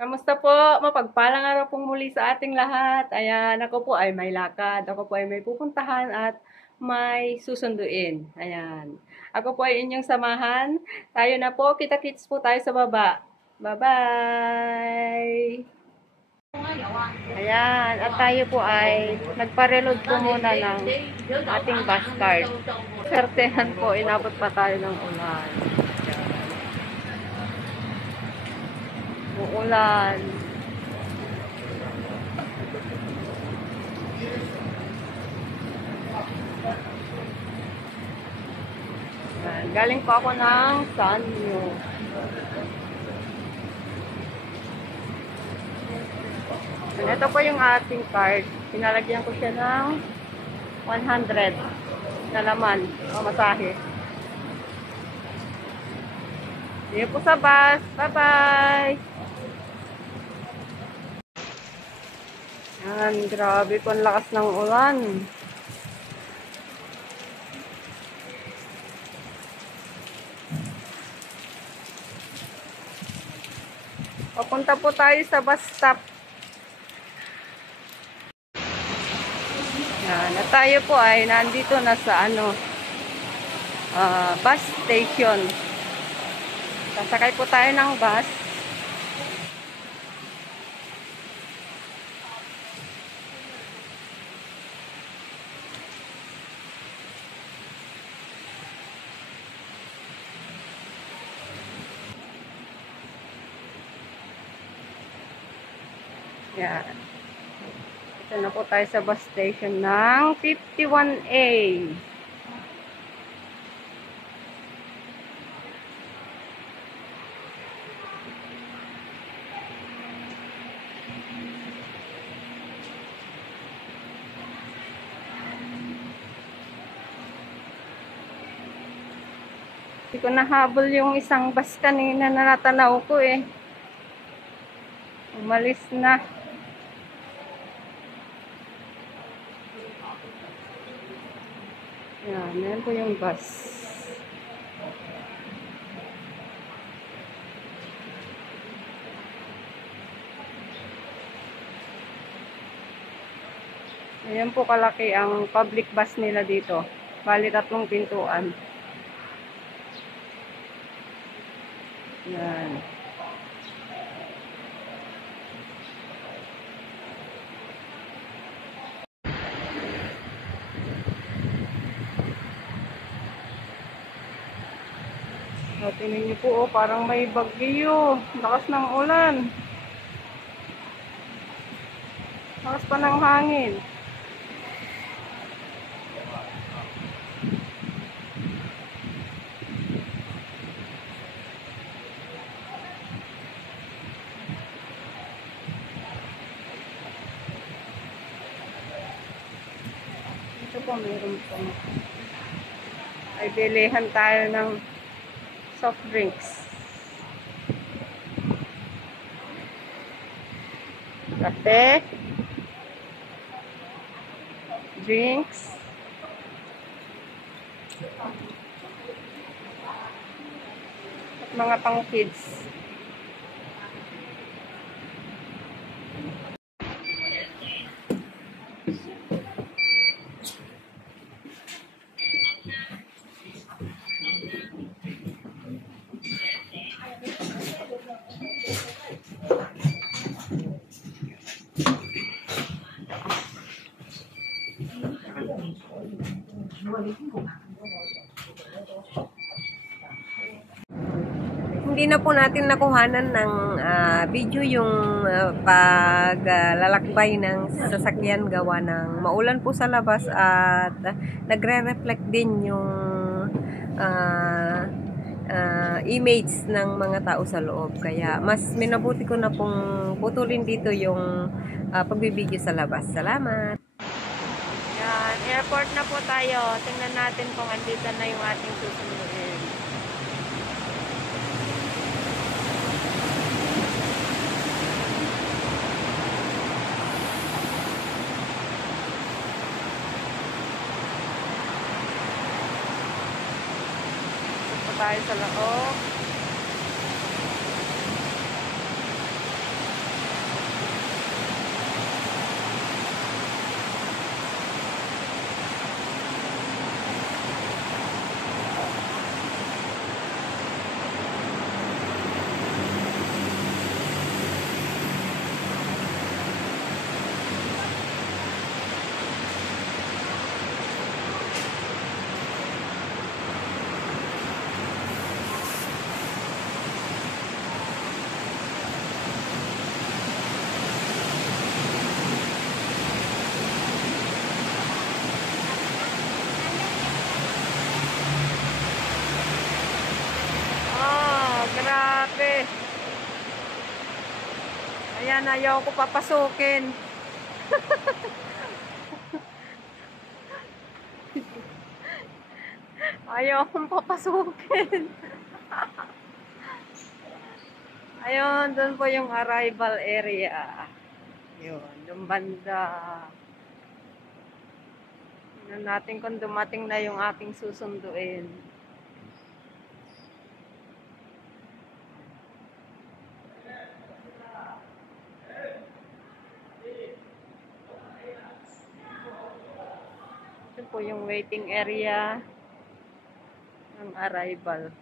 Kamusta po? Mapagpalang araw pong muli sa ating lahat. Ayan, ako po ay may lakad. Ako po ay may pupuntahan at may susunduin. Ayan. Ako po ay inyong samahan. Tayo na po. Kita-kits po tayo sa baba. Bye-bye! Ayan. At tayo po ay nagpa-reload po muna ng ating bus card. Swertehan po. Inabot pa tayo ng ulan. Uulan. Galing po ako ng Sanyo. Ito po yung ating card. Pinalagyan ko siya ng 100 na laman o masahe. Sige po sa bus. Bye-bye! Yan, grabe po ang lakas ng ulan. Papunta po tayo sa bus stop. Yan, at tayo po ay nandito na sa bus station. Sasakay po tayo ng bus. Yan. Ito na po tayo sa bus station ng 51A. Hindi ko nahabol yung isang bus kanina na natanaw ko eh. Umalis na. Yan po yung bus. Ayan po kalaki ang public bus nila dito. Bali 3 pintuan. Yan. O, tingnan niyo po, parang may bagyo. Lakas ng ulan. Lakas pa ng hangin. Ito po, mayroon po. Ay, bilihan tayo ng soft drinks. Kape. Drinks. At mga pang kids. Hindi na po natin nakuhanan ng video yung paglalakbay ng sasakyan gawa ng maulan po sa labas at nagre-reflect din yung image ng mga tao sa loob. Kaya mas minabuti ko na pong putulin dito yung pagbibideo sa labas. Salamat! Yan, airport na po tayo. Tingnan natin kung andito na yung ating susunduin. Tayo sa loob. Ayan, ayaw ko papasukin. Ayaw akong papasukin. Ayun, doon po yung arrival area. Yun, yung banda. Tignan natin kung dumating na yung aking susunduin. Ito po yung waiting area ng arrival.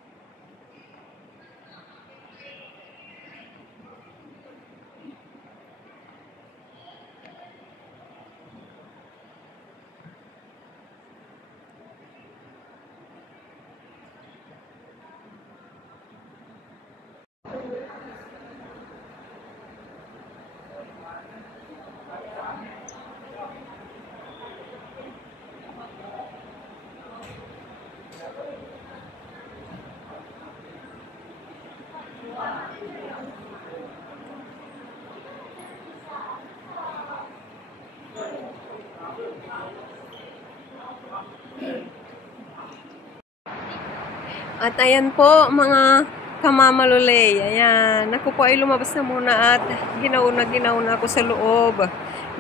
At ayan po mga kamamalulay. Ayan, ako po ay lumabas na muna at ginauna ako sa loob.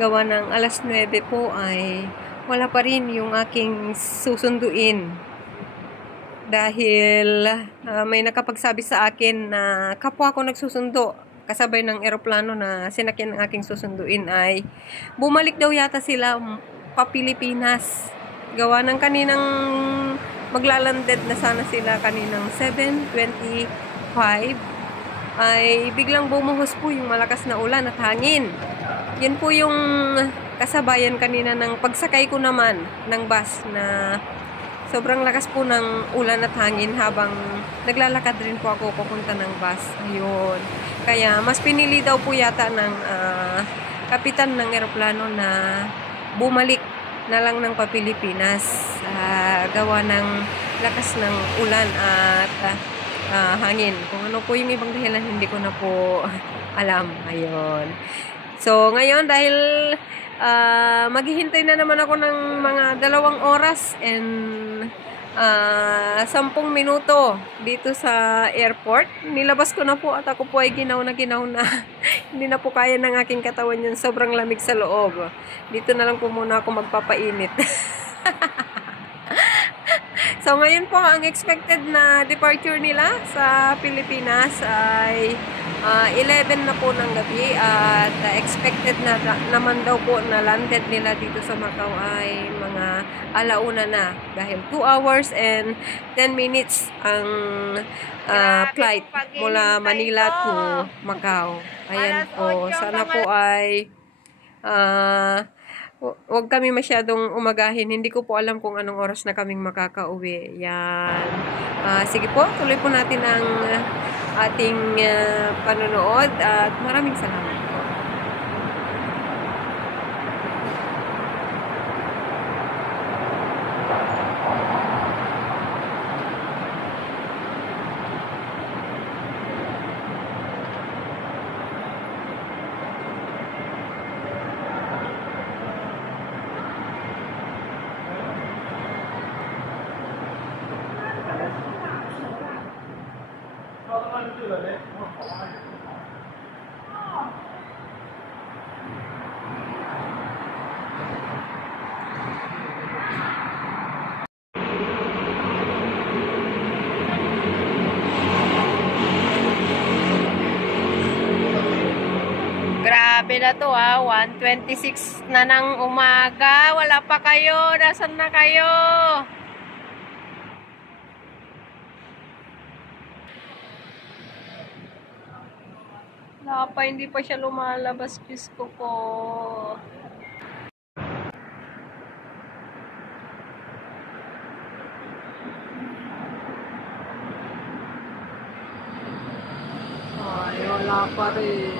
Gawa ng alas 9 po ay wala pa rin yung aking susunduin. Dahil may nakapagsabi sa akin na kapwa ko nagsusundo kasabay ng eroplano na sinakyan ng aking susunduin ay bumalik daw yata sila pa Pilipinas. Gawa ng kaninang maglalanded na sana sila kaninang 7:25 ay biglang bumuhos po yung malakas na ulan at hangin. Yan po yung kasabayan kanina ng pagsakay ko naman ng bus na sobrang lakas po ng ulan at hangin habang naglalakad rin po ako papunta ng bus. Ayun. Kaya mas pinili daw po yata ng kapitan ng eroplano na bumalik na lang ng pa-Pilipinas. Gawa ng lakas ng ulan at hangin. Kung ano po yung ibang dahilan, hindi ko na po alam. Ayun. So, ngayon dahil maghihintay na naman ako ng mga 2 oras and 10 minuto dito sa airport. Nilabas ko na po at ako po ay ginaw na. Hindi na po kaya ng aking katawan yun. Sobrang lamig sa loob. Dito na lang po muna ako magpapainit. So, ngayon po, ang expected na departure nila sa Pilipinas ay 11 na po ng gabi at expected na naman daw po na landed nila dito sa Macau ay mga 1:00 na dahil 2 hours and 10 minutes ang flight mula Manila to Macau. Ayan po, sana po ay huwag kami masyadong umagahin. Hindi ko po alam kung anong oras na kaming makakauwi. Yan. Sige po, tuloy po natin ang ating panonood at maraming salamat po. Grabe na to 1:26 na ng umaga. Wala pa kayo. Nasaan na kayo? Wala pa, hindi pa siya lumalabas. Diyos ko po. Ay, wala pa rin.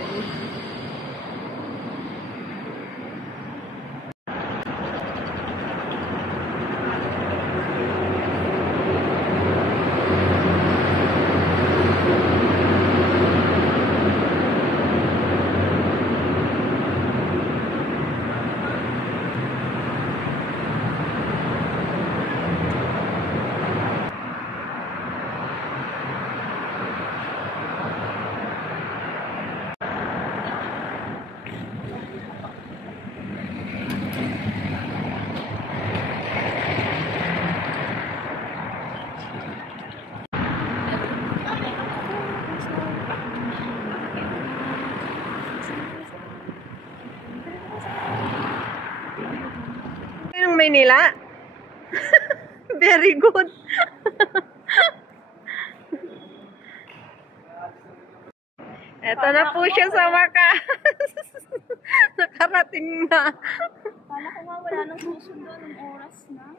Maynila? Very good. Eto na po siya sa wakas. Nakarating na. Kala ko nga wala nang susundo ng oras na.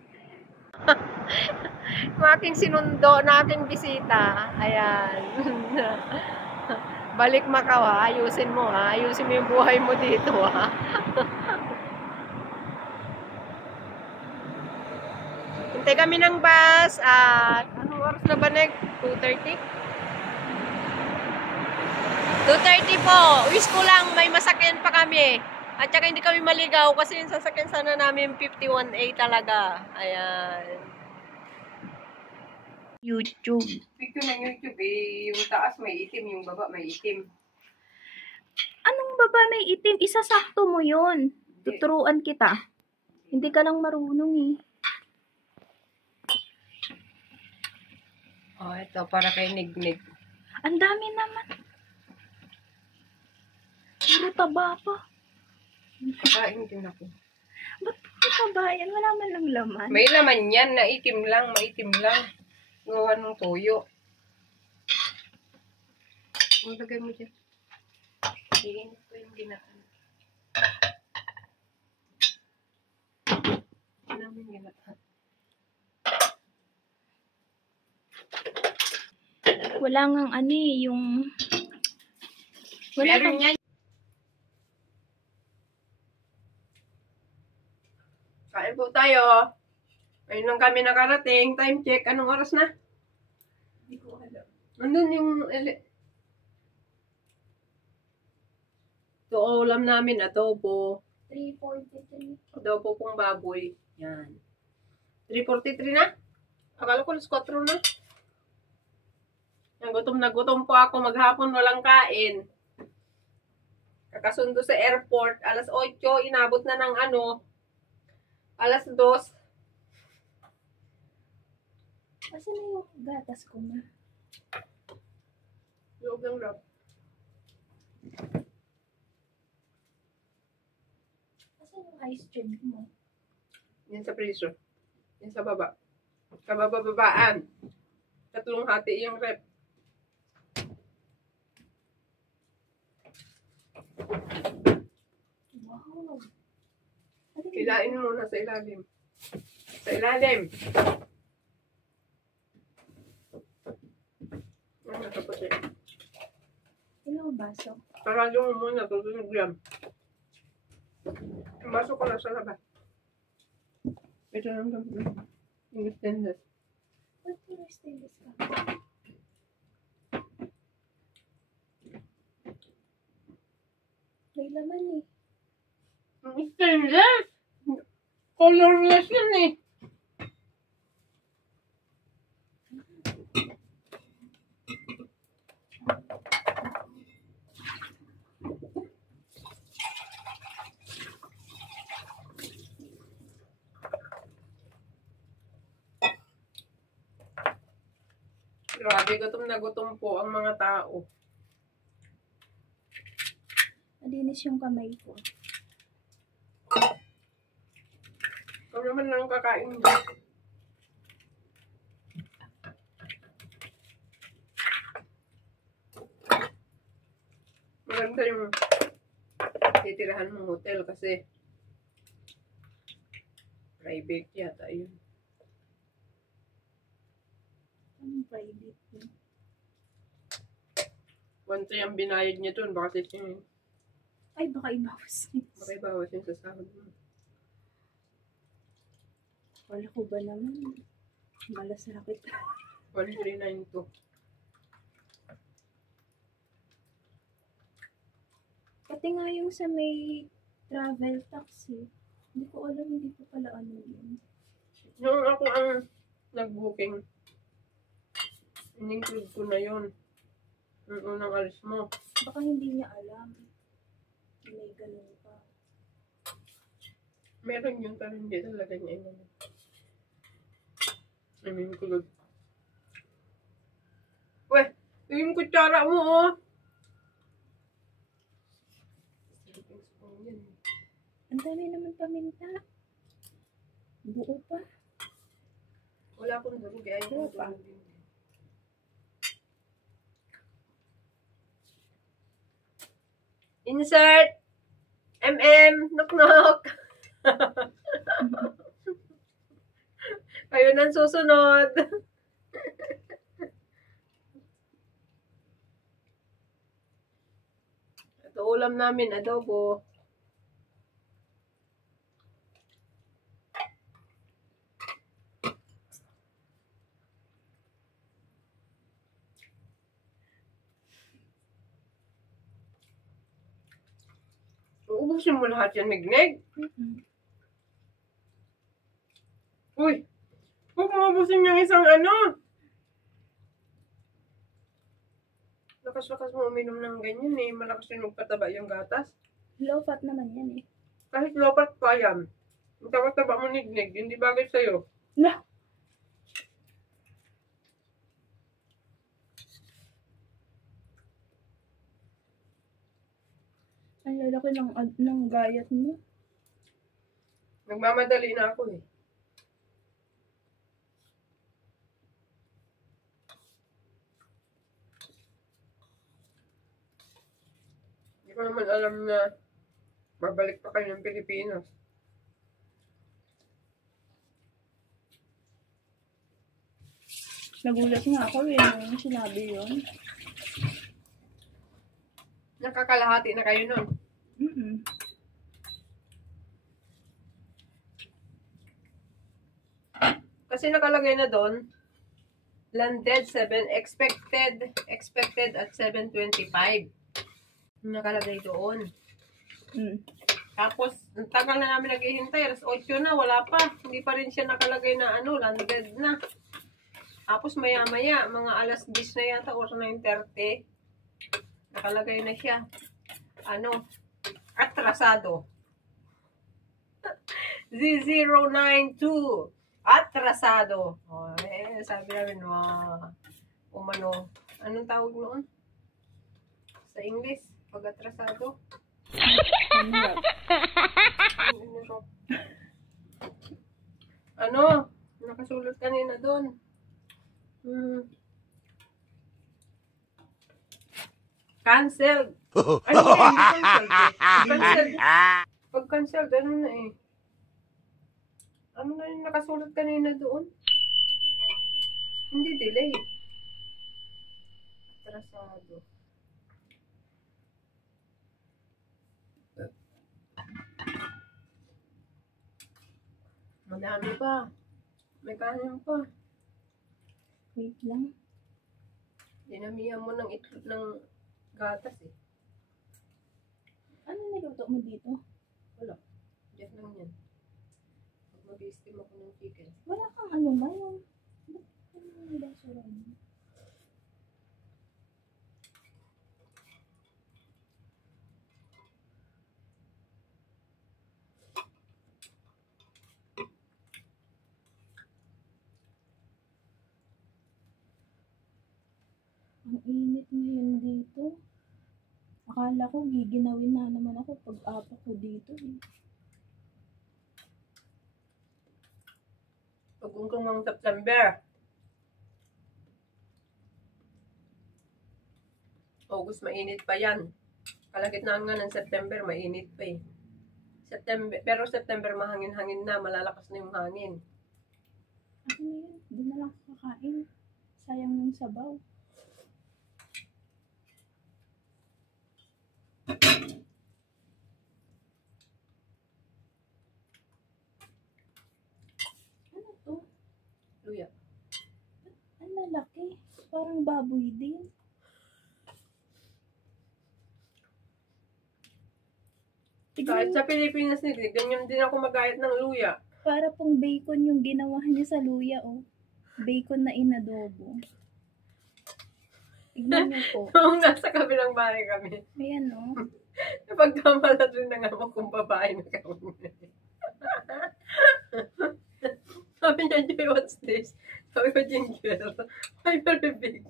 Yung aking sinundo na aking bisita. Ayan. Balik Macau ha. Ayusin mo ha. Ayusin mo yung buhay mo dito ha. Hintay kami ng bus at anong oras na ba, Nek? 2:30? 2:30 po. Wish ko lang may masakyan pa kami. At saka hindi kami maligaw kasi yung sasakyan sana namin 51A talaga. Ayan. YouTube. Picture ng YouTube eh. Yung taas may itim, yung baba may itim. Anong baba may itim? Isasakto mo yun. Tuturuan kita. Hindi ka lang marunong eh. Oh, ito para kay Nignig. Ang dami naman. Puro taba pa. Kain din ako. Ba't puro taba yan? Wala man lang laman. May laman yan na itim lang, maitim lang. Gawa ng toyo. Lagay mo dyan. Iinit ko yung ginaan. Namin ginaan. Wala ngang ano eh, yung... Wala Meron kang... yan. Kain po tayo. Ayun lang kami nakarating. Time check. Anong oras na? Hindi ko alam. Nandun yung... Ito, ulam namin. Adobo. 3:43. Adobo kong baboy. Yan. 3:43 na? Akala ko alas 4 na. Gutom na gutom po ako. Maghapon walang kain. Kakasundo sa airport. Alas 8. Inabot na ng ano. Alas 2. Asan na yung gatas ko na? Loob ng rap. Asan yung ice cream mo? Yan sa freezer. Yan sa baba. Kababa-babaan. Tatlong hati yung rep. Wow. Kilain mo muna sa ilalim. Sa ilalim. Ano tapos eh. Ilang baso? Paradyo mo muna. Tutunog yan. Ang baso ko na sa labas. Ito naman. Yung stainless. Ba't puro stainless ka? May laman eh. Ang stainless? Colorless yun eh. Grabe, gutom na gutom po ang mga tao. Malinis yung kamay ko. Kung naman lang kakain dyan. Maganda yung titirahan mong hotel kasi private yata yun. Anong private yun? 1,300 ang binayad niya dun. Baka yung Ay, baka ibawas niyo. makibawas yung sa sahod mo. Wala ko ba naman? Malasakit. 1,392. Pati nga yung sa may travel taxi. Hindi ko alam, hindi ko pala ano yun. Yung ako ang nag-booking, in-include ko na yun. Yung unang alis mo. Baka hindi niya alam. May ganun pa. Meron yun, pero hindi talaga niya inano. In-include. Weh, yung kutsara mo, oh. Ang dami naman paminta. Buo pa. Wala akong durog eh. Ayaw Wala kong pa. durog din. Insert! Knock knock! Kayo nang susunod. Ito ulam namin, adobo. Uubusin mo lahat yan, Mignig. Uy! Huwag mo ubusin yung isang ano. Lakas-lakas mo uminom ng ganyan eh. Malakas yung magpataba yung gatas. Low fat naman yan eh. Kahit lopat pa yan. Ang taba-taba mo, Mignig. Hindi bagay sa'yo. Na! Ang lalaki ng gayat mo. Nagmamadali na ako eh. Hindi ko naman alam na babalik pa kayo ng Pilipinas. Nagulat nga ako eh nung sinabi yun. Nakakalahati na kayo nun. Kasi nakalagay na doon, landed 7, expected at 7:25. Nakalagay doon. Tapos, ang tagal na namin naghihintay, alas 8 na, wala pa. Hindi pa rin siya nakalagay na landed na. Tapos maya-maya, mga alas 10 na yata or 9:30, nakalagay na siya. Atrasado. Z092. Atrasado. Sabi namin, anong tawag noon? Sa English, pag atrasado. Nakasulat kanina doon. Cancelled. Ano na, hindi cancelled. Pag cancelled, ano na eh. Ano na yung nakasulat kanina doon? Hindi delay. Atrasado. Madami pa. May kanin pa. Wait lang. Dinamihan mo ng itlog ng gatas eh. Ano niluto mo dito? Wala. Diyan lang yan. Pag mag-i-steam ako ng chicken. Wala kang ano ba yung... Ba't ano yung basura mo? Ang init ngayon dito. Akala ko giginawin na naman ako pag-apa ko dito eh. Pag-ungkong ng September. August, mainit pa yan. Kalagitnaan nga ng September, mainit pa eh. Pero September, mahangin-hangin na. Malalakas na yung hangin. Ano na yan? Doon na lang kakain. Sayang ng sabaw. Ano to? Luya. Ang lalaki. Parang baboy din. Kahit sa Pilipinas, ganyan din ako magayat ng luya. Para pong bacon yung ginawa niya sa luya, oh. Bacon na inadobo. Tignan niyo po. Nung nasa kabilang bahay kami, Ayan, oh. napagkamalat rin na nga mo kung babae na kami. Sabi niya, Joy, what's this? Sabi ko, Ginger. Ay, very big.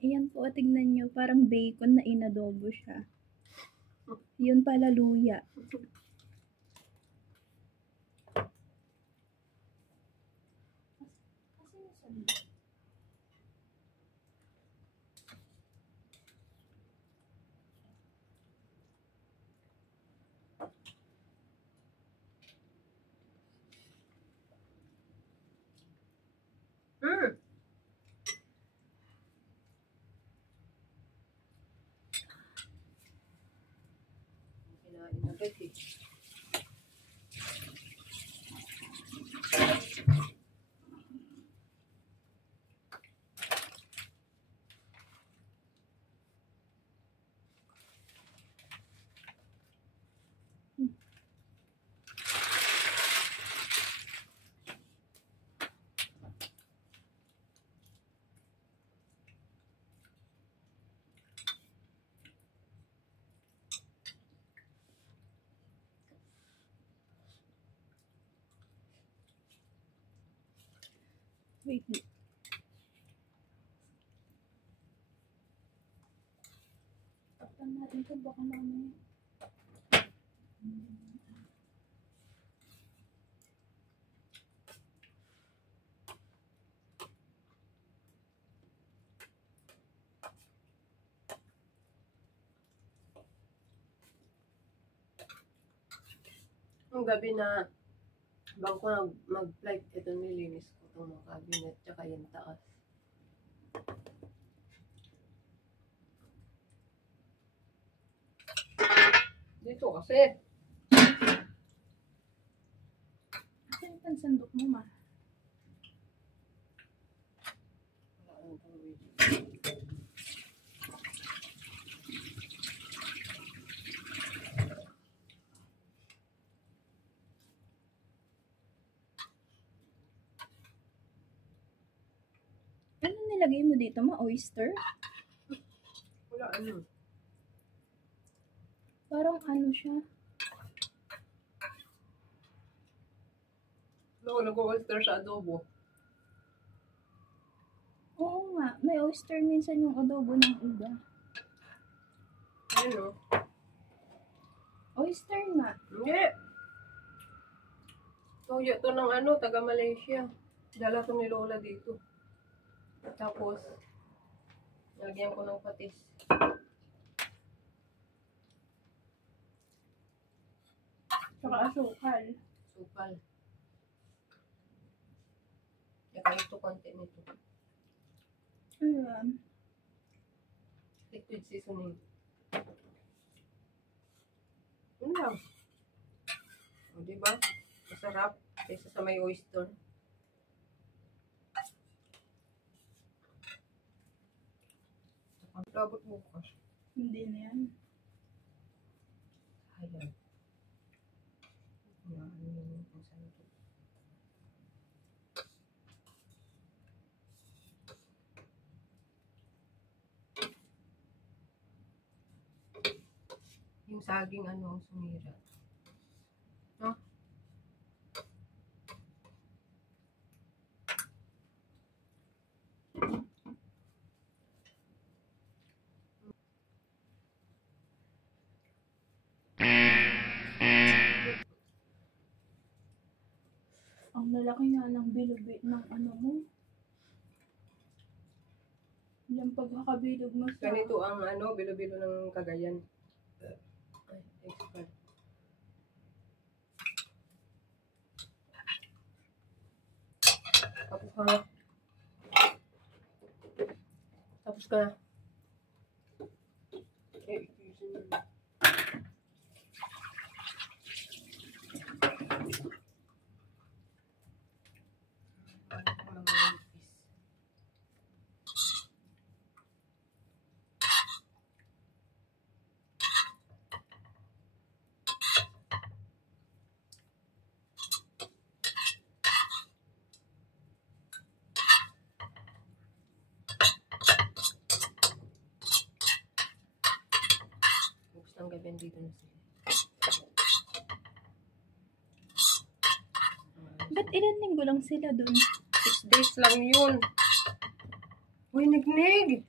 Ayan po, tignan niyo. Parang bacon na inadobo siya. Yun pala luya. Hmm. Kinain na agad eh. Wait. Takpan natin ito, baka mamaya. Ang gabi na bago mag-flight, ito nilinis ko itong mga cabinet tsaka yung taas. Dito kasi. Saan yung pansandok mo, ma? Ano nilagay mo dito, ma? Oyster? Wala ano. Parang ano siya? Nag-oyster sa adobo. Oo nga, may oyster minsan yung adobo ng iba. Ayun o. Oyster nga. Hindi. Toyo to ng ano, taga Malaysia. Dala ko ni Lola dito. Tapos, lagyan ko ng patis. Tsaka asukal. Supal. Saka ito konti nito. Ayan. Liquid seasoning. Yun lang. O, diba? Masarap. Kaysa sa may oyster. Ang labot bukas. Hindi na yan. Ayan. Ayan. Yung saging ano ang sumira. No? Ang lalaki nga ng bilog ng ano mo. Yung pagkakabilog mo sa... Ganito ang ano, bilo-bilo ng Cagayan. Ay, expert. Tapos ka na. Tapos ka na. Eh, ang gabi dito na sila. Ba't ilan linggo lang sila dun? 6 days lang yun. Uy, nignig!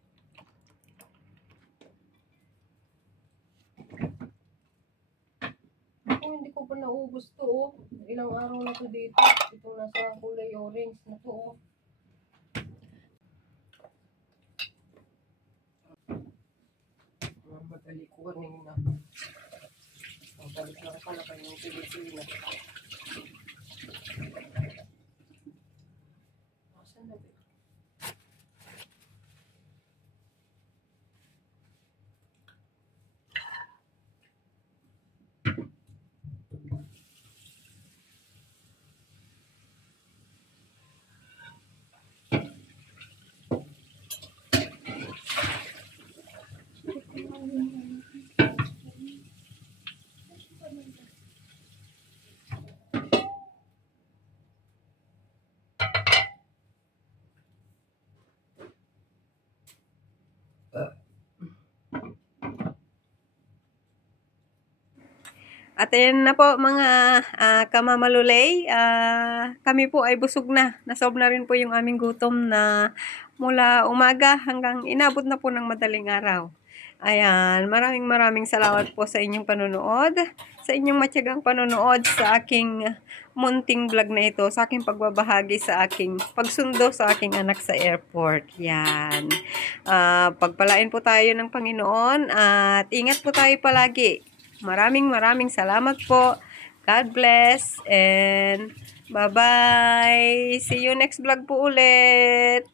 Ako, hindi ko pa naubos to, oh. Ilang araw na to dito. Itong nasa kulay orange na to, oh. Madali ko kanina. Ang balik lang pala kayong Pilipinas. Asan na ba? At ayan na po mga kamamalulay, kami po ay busog na. Nasob na rin po yung aming gutom na mula umaga hanggang inabot na po ng madaling araw. Ayan, maraming salamat po sa inyong panonood, sa inyong matyagang panonood sa aking munting vlog na ito, sa aking pagbabahagi sa aking pagsundo sa aking anak sa airport. Yan. Pagpalain po tayo ng Panginoon at ingat po tayo palagi. Maraming salamat po. God bless and bye-bye. See you next vlog po ulit.